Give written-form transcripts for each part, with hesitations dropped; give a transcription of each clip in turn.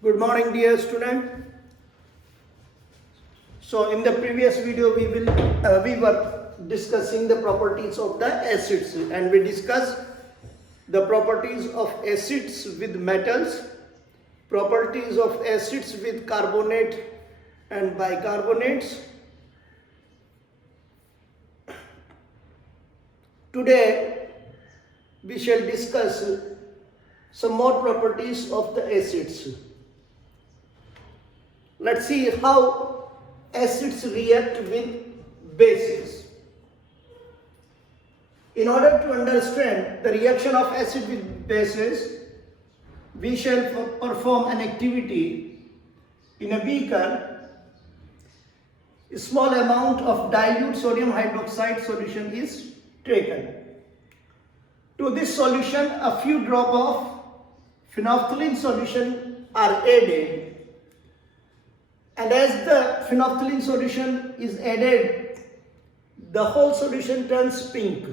Good morning, dear student. So in the previous video we were discussing the properties of the acids, and we discussed the properties of acids with metals, properties of acids with carbonate and bicarbonates. Today we shall discuss some more properties of the acids. Let's see how acids react with bases. In order to understand the reaction of acid with bases, we shall perform an activity. In a beaker, a small amount of dilute sodium hydroxide solution is taken. To this solution, a few drops of phenolphthalein solution are added. And as the phenolphthalein solution is added, the whole solution turns pink.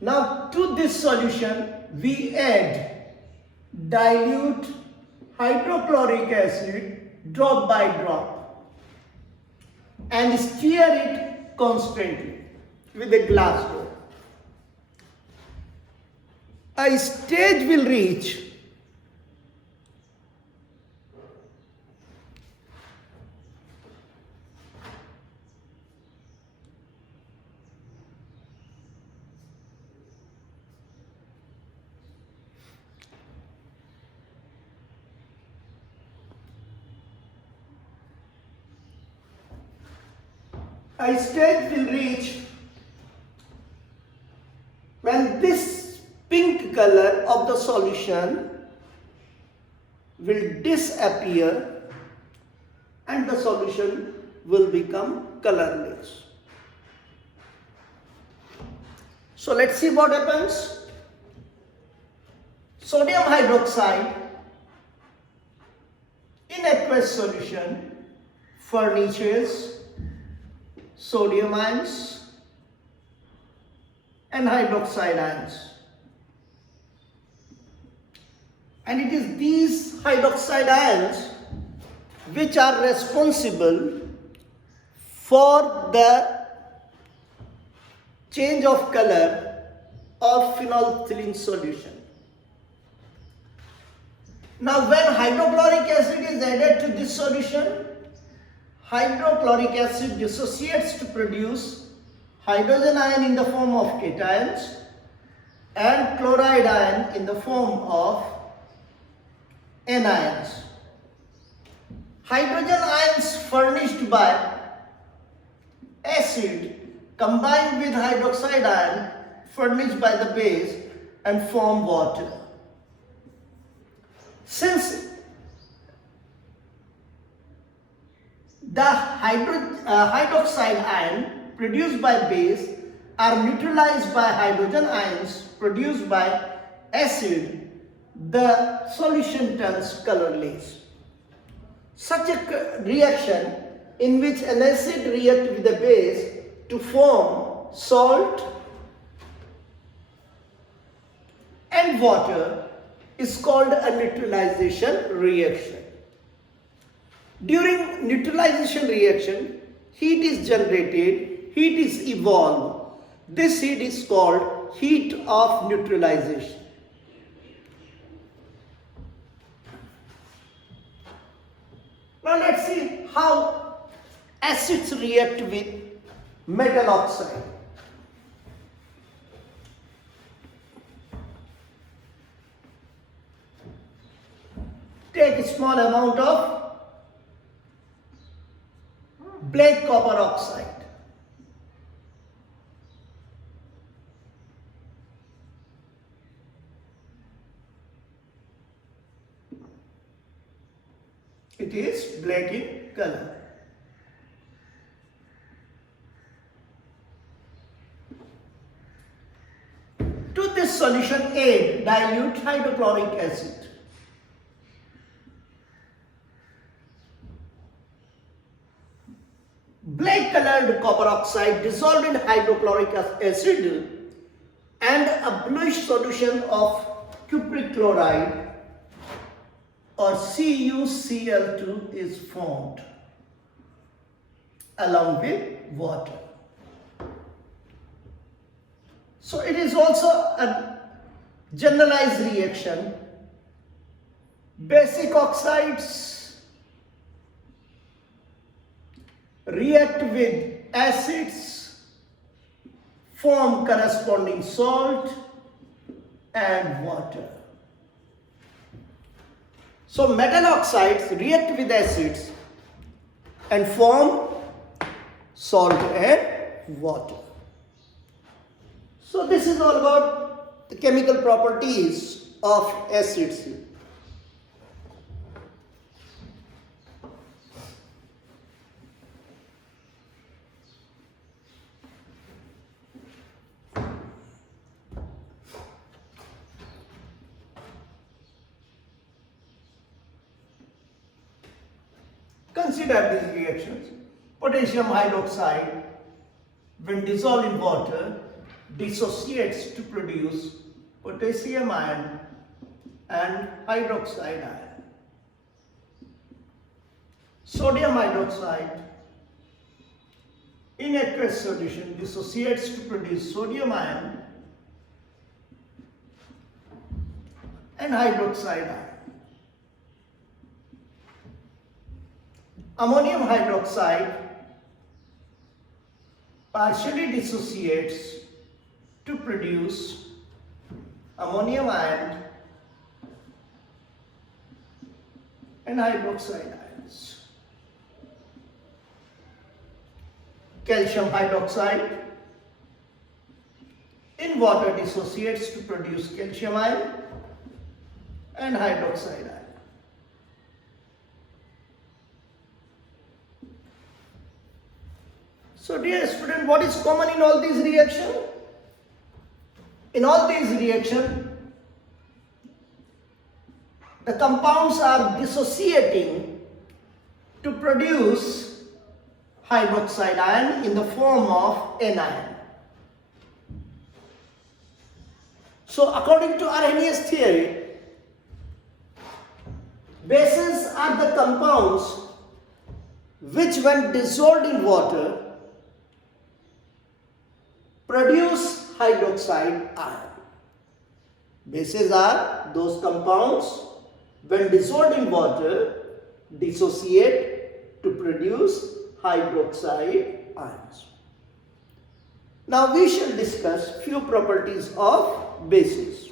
Now to this solution we add dilute hydrochloric acid drop by drop and stir it constantly with a glass door. A stage will reach when this pink color of the solution will disappear and the solution will become colorless. So let's see what happens. Sodium hydroxide in aqueous solution furnishes sodium ions and hydroxide ions. And it is these hydroxide ions which are responsible for the change of color of phenolphthalein solution. Now when hydrochloric acid is added to this solution, hydrochloric acid dissociates to produce hydrogen ion in the form of cations and chloride ion in the form of anions. Hydrogen ions furnished by acid combine with hydroxide ion furnished by the base and form water. Since the hydroxide ion produced by base are neutralized by hydrogen ions produced by acid, the solution turns colorless. Such a reaction in which an acid reacts with a base to form salt and water is called a neutralization reaction. During neutralization reaction, heat is generated, heat is evolved. This heat is called heat of neutralization. Now let's see how acids react with metal oxide. Take a small amount of black copper oxide. It is black in color. To this solution add dilute hydrochloric acid. Black colored copper oxide dissolved in hydrochloric acid and a bluish solution of cupric chloride or CuCl2 is formed along with water. So it is also a generalized reaction. Basic oxides react with acids, form corresponding salt and water. So metal oxides react with acids and form salt and water. So this is all about the chemical properties of acids. Consider these reactions. Potassium hydroxide, when dissolved in water, dissociates to produce potassium ion and hydroxide ion. Sodium hydroxide in aqueous solution dissociates to produce sodium ion and hydroxide ion. Ammonium hydroxide partially dissociates to produce ammonium ion and hydroxide ions. Calcium hydroxide in water dissociates to produce calcium ion and hydroxide ion. So dear student, what is common in all these reactions? In all these reactions, the compounds are dissociating to produce hydroxide ion in the form of anion. So according to Arrhenius theory, bases are the compounds which when dissolved in water produce hydroxide ion. Bases are those compounds when dissolved in water dissociate to produce hydroxide ions. Now we shall discuss few properties of bases.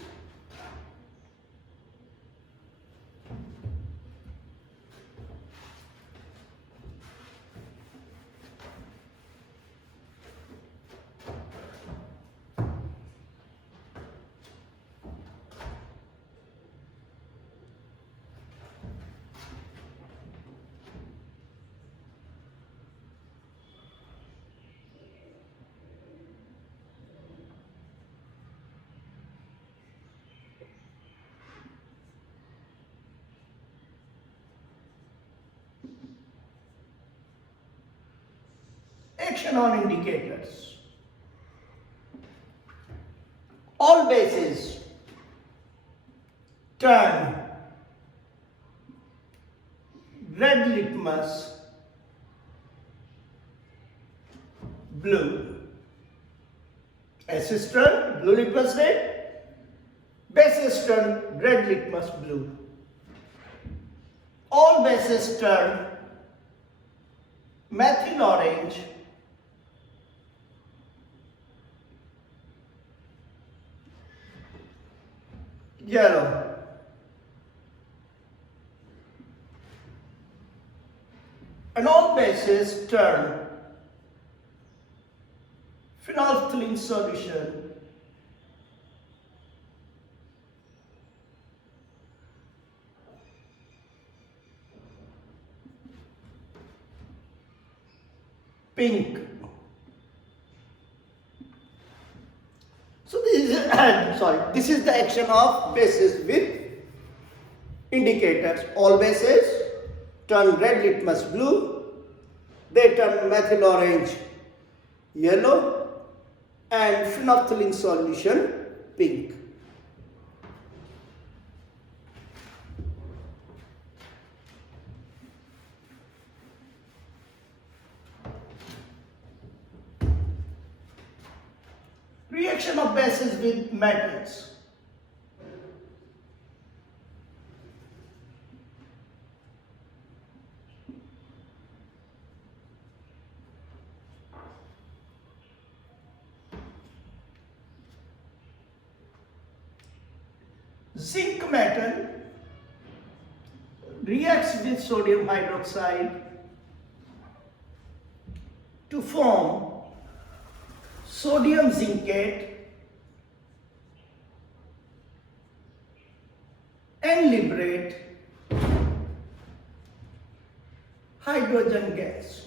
Action on indicators. All bases turn red litmus blue. Acids turn blue litmus red, bases turn red litmus blue. All bases turn methyl orange, yellow. And all bases turn phenolphthalein solution pink. So this is this is the action of bases with indicators. All bases turn red litmus blue, they turn methyl orange yellow, and phenolphthalein solution pink. Reaction of bases with metals. Zinc metal reacts with sodium hydroxide to form sodium zincate and liberate hydrogen gas.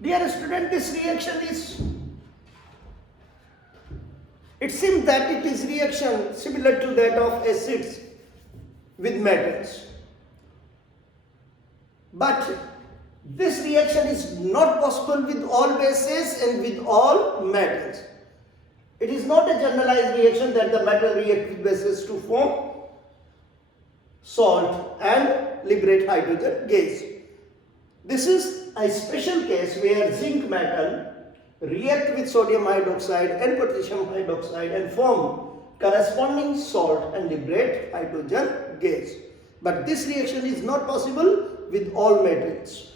Dear student, this reaction is, it seems that it is reaction similar to that of acids with metals. But this reaction is not possible with all bases and with all metals. It is not a generalized reaction that the metal react with bases to form salt and liberate hydrogen gas. This is a special case where zinc metal react with sodium hydroxide and potassium hydroxide and form corresponding salt and liberate hydrogen gas. But this reaction is not possible with all metals.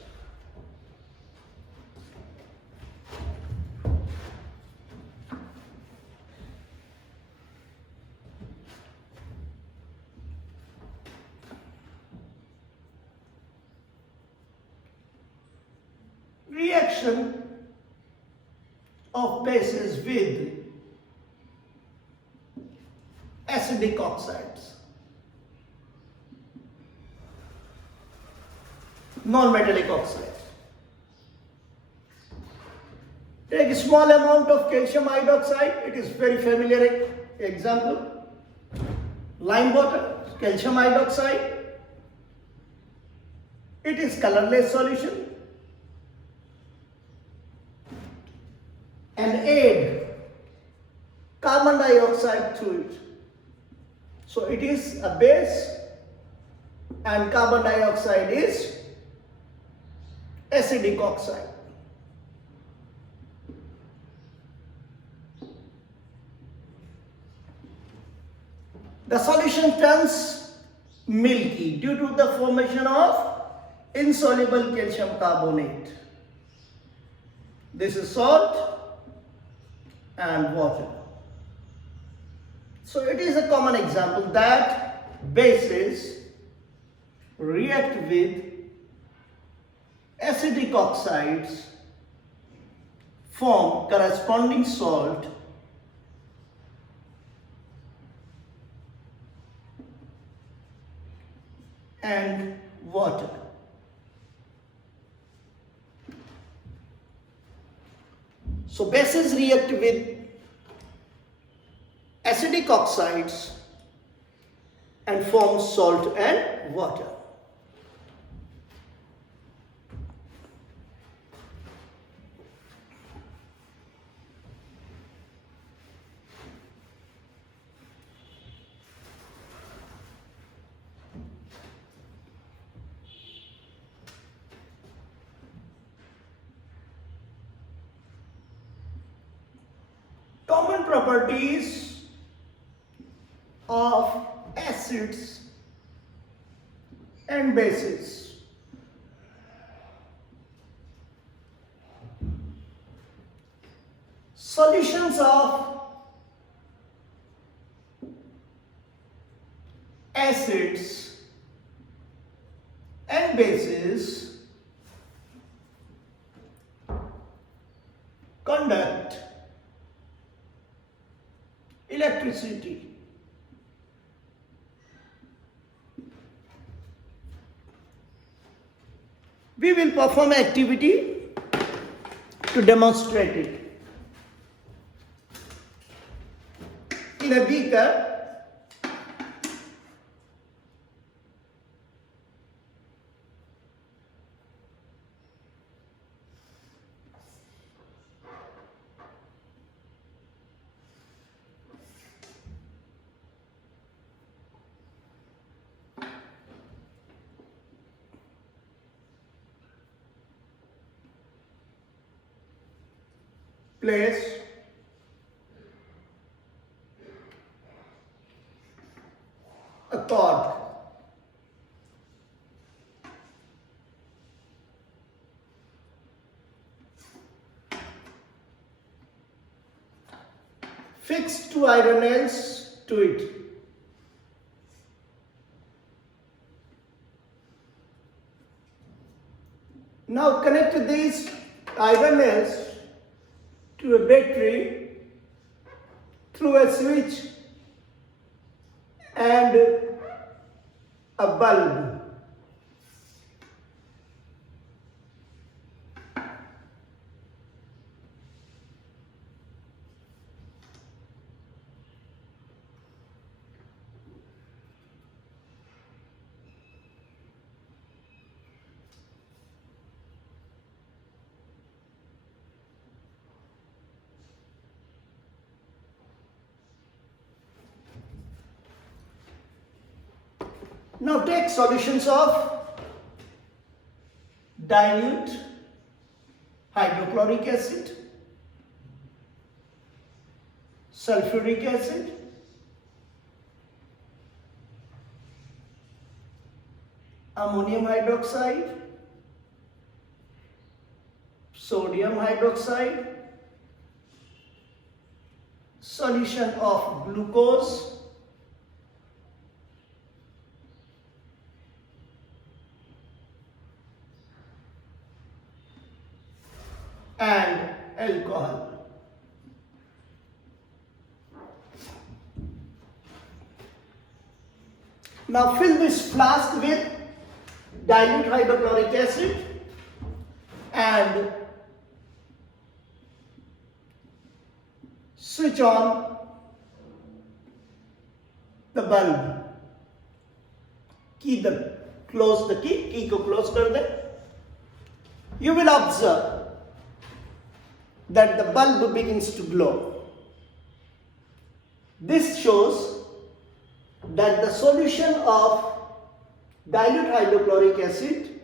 Reaction of bases with acidic oxides, non-metallic oxides. Take a small amount of calcium hydroxide, it is very familiar example. Lime water, calcium hydroxide, it is colorless solution. And add carbon dioxide to it. So it is a base and carbon dioxide is acidic oxide. The solution turns milky due to the formation of insoluble calcium carbonate. This is salt and water. So it is a common example that bases react with acidic oxides, form corresponding salt and water. So bases react with acidic oxides and form salt and water. Common properties of acids and bases. Solutions of acids and bases conduct electricity. We will perform an activity to demonstrate it. In a beaker, place fix two iron nails to it. Now connect these iron nails to a battery through a switch and a bulb. Now take solutions of dilute hydrochloric acid, sulfuric acid, ammonium hydroxide, sodium hydroxide, solution of glucose, and alcohol. Now fill this flask with dilute hydrochloric acid and switch on the bulb. Close the key को close कर दे. You will observe that the bulb begins to glow. This shows that the solution of dilute hydrochloric acid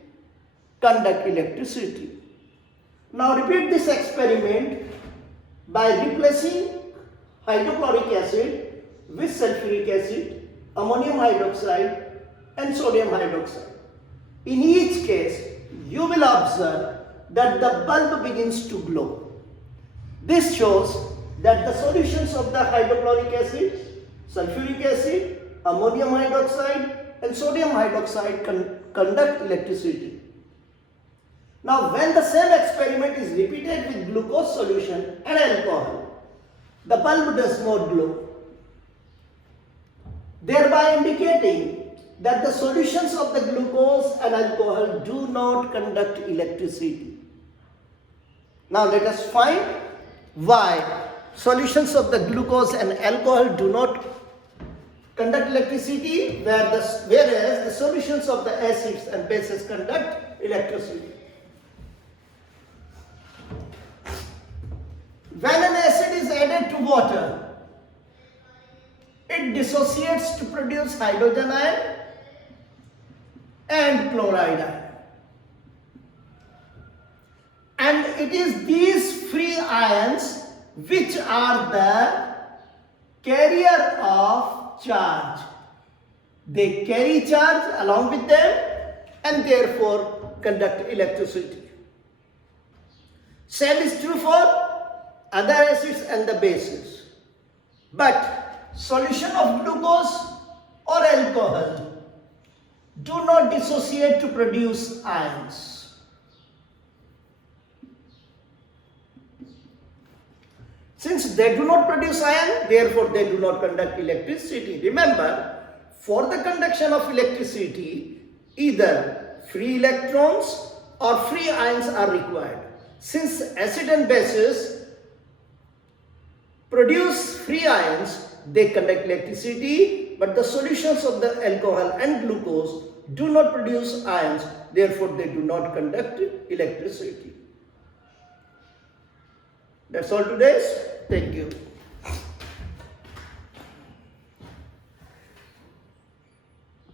conduct electricity. Now repeat this experiment by replacing hydrochloric acid with sulfuric acid, ammonium hydroxide and sodium hydroxide. In each case, you will observe that the bulb begins to glow. This shows that the solutions of the hydrochloric acid, sulfuric acid, ammonium hydroxide and sodium hydroxide conduct electricity. Now when the same experiment is repeated with glucose solution and alcohol, the bulb does not glow, thereby indicating that the solutions of the glucose and alcohol do not conduct electricity. Now let us find why solutions of the glucose and alcohol do not conduct electricity, whereas the solutions of the acids and bases conduct electricity. When an acid is added to water, it dissociates to produce hydrogen ion and chloride ion. And it is these free ions which are the carrier of charge. They carry charge along with them and therefore conduct electricity. Same is true for other acids and the bases. But solution of glucose or alcohol do not dissociate to produce ions. Since they do not produce ion, therefore they do not conduct electricity. Remember, for the conduction of electricity, either free electrons or free ions are required. Since acid and bases produce free ions, they conduct electricity, but the solutions of the alcohol and glucose do not produce ions, therefore they do not conduct electricity. That's all today's. Thank you.